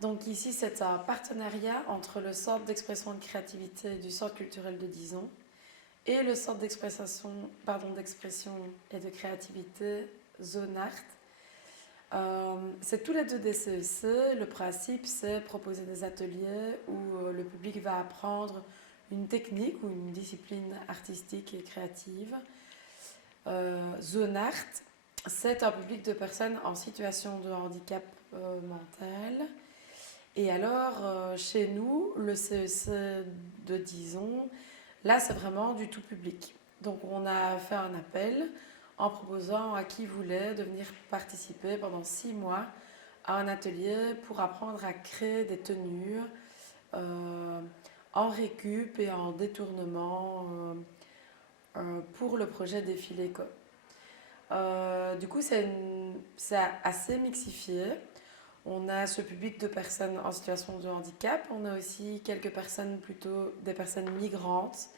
Donc ici, c'est un partenariat entre le Centre d'expression et de créativité du Centre culturel de Dizon et le Centre d'expression et de créativité Zone Art. C'est tous les deux des CEC. Le principe, c'est proposer des ateliers où le public va apprendre une technique ou une discipline artistique et créative. Zone Art, c'est un public de personnes en situation de handicap mental. Et alors, chez nous, le CEC de Dizon, là, c'est vraiment du tout public. Donc, on a fait un appel en proposant à qui voulait de venir participer pendant 6 mois à un atelier pour apprendre à créer des tenues euh, en récup et en détournement pour le projet Défilé Co. Du coup, c'est assez mixifié. On a ce public de personnes en situation de handicap. On a aussi quelques personnes, plutôt des personnes migrantes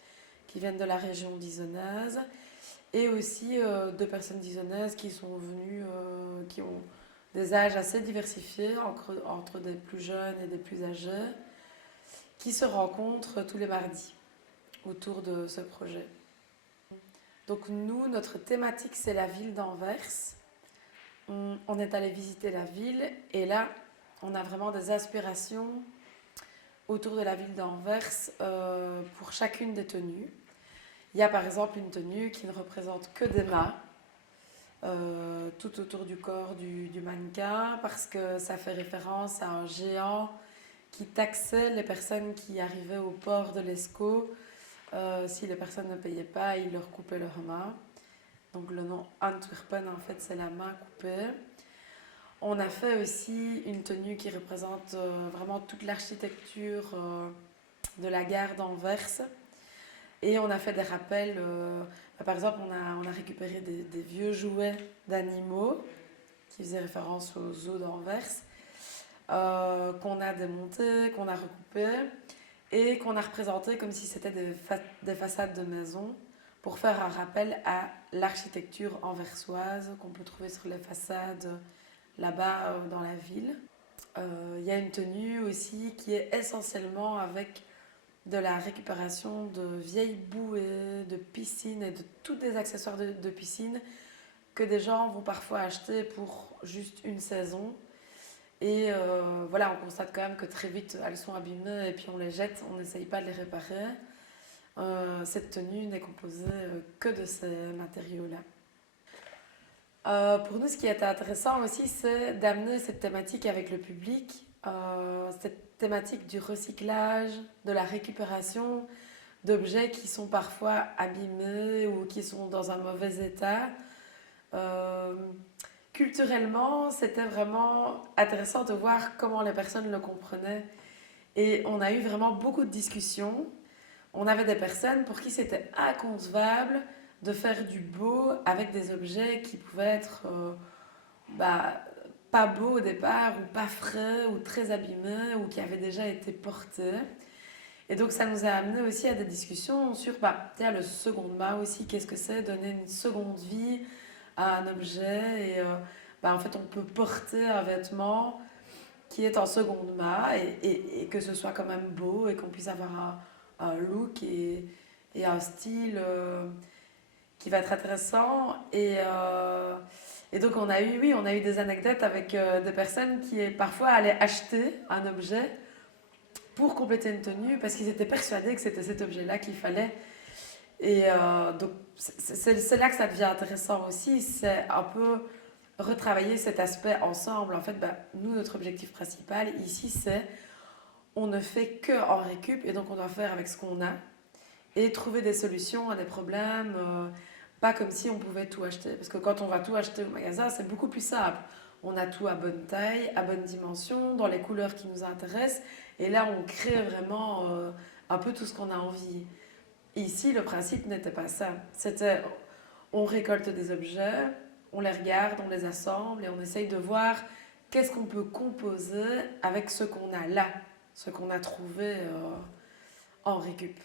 qui viennent de la région disonnaise. Et aussi de personnes disonnaises qui sont venues, qui ont des âges assez diversifiés, entre des plus jeunes et des plus âgés, qui se rencontrent tous les mardis autour de ce projet. Donc nous, notre thématique, c'est la ville d'Anvers. On est allé visiter la ville et là, on a vraiment des aspirations autour de la ville d'Anvers pour chacune des tenues. Il y a par exemple une tenue qui ne représente que des mâts tout autour du corps du mannequin parce que ça fait référence à un géant qui taxait les personnes qui arrivaient au port de l'Escaut. Si les personnes ne payaient pas, il leur coupait leurs mains. Donc le nom Antwerpen, en fait, c'est la main coupée. On a fait aussi une tenue qui représente vraiment toute l'architecture de la gare d'Anvers. Et on a fait des rappels. Par exemple, on a récupéré des vieux jouets d'animaux qui faisaient référence aux zoos d'Anvers, qu'on a démontés, qu'on a recoupés et qu'on a représenté comme si c'était des façades de maisons pour faire un rappel à l'architecture anversoise qu'on peut trouver sur les façades là-bas dans la ville. Il y a une tenue aussi qui est essentiellement avec de la récupération de vieilles bouées, de piscines et de tous des accessoires de piscine que des gens vont parfois acheter pour juste une saison. Et voilà, on constate quand même que très vite elles sont abîmées et puis on les jette, on n'essaye pas de les réparer. Cette tenue n'est composée que de ces matériaux-là. Pour nous, ce qui est intéressant aussi, c'est d'amener cette thématique avec le public, cette thématique du recyclage, de la récupération d'objets qui sont parfois abîmés ou qui sont dans un mauvais état. Euh, Culturellement, c'était vraiment intéressant de voir comment les personnes le comprenaient. Et on a eu vraiment beaucoup de discussions. On avait des personnes pour qui c'était inconcevable de faire du beau avec des objets qui pouvaient être bah, pas beaux au départ, ou pas frais, ou très abîmés, ou qui avaient déjà été portés. Et donc ça nous a amené aussi à des discussions sur le second main aussi, qu'est-ce que c'est, donner une seconde vie à un objet. Et en fait, on peut porter un vêtement qui est en seconde main et que ce soit quand même beau et qu'on puisse avoir un look et un style qui va être intéressant. Et donc on a eu des anecdotes avec des personnes qui parfois allaient acheter un objet pour compléter une tenue parce qu'ils étaient persuadés que c'était cet objet-là qu'il fallait. Et donc c'est là que ça devient intéressant aussi, c'est un peu retravailler cet aspect ensemble. En fait, nous, notre objectif principal ici, c'est on ne fait que en récup et donc on doit faire avec ce qu'on a et trouver des solutions à des problèmes, pas comme si on pouvait tout acheter. Parce que quand on va tout acheter au magasin, c'est beaucoup plus simple. On a tout à bonne taille, à bonne dimension, dans les couleurs qui nous intéressent. Et là, on crée vraiment un peu tout ce qu'on a envie. Et ici, le principe n'était pas ça. C'était, on récolte des objets, on les regarde, on les assemble et on essaye de voir qu'est-ce qu'on peut composer avec ce qu'on a là, ce qu'on a trouvé en récup.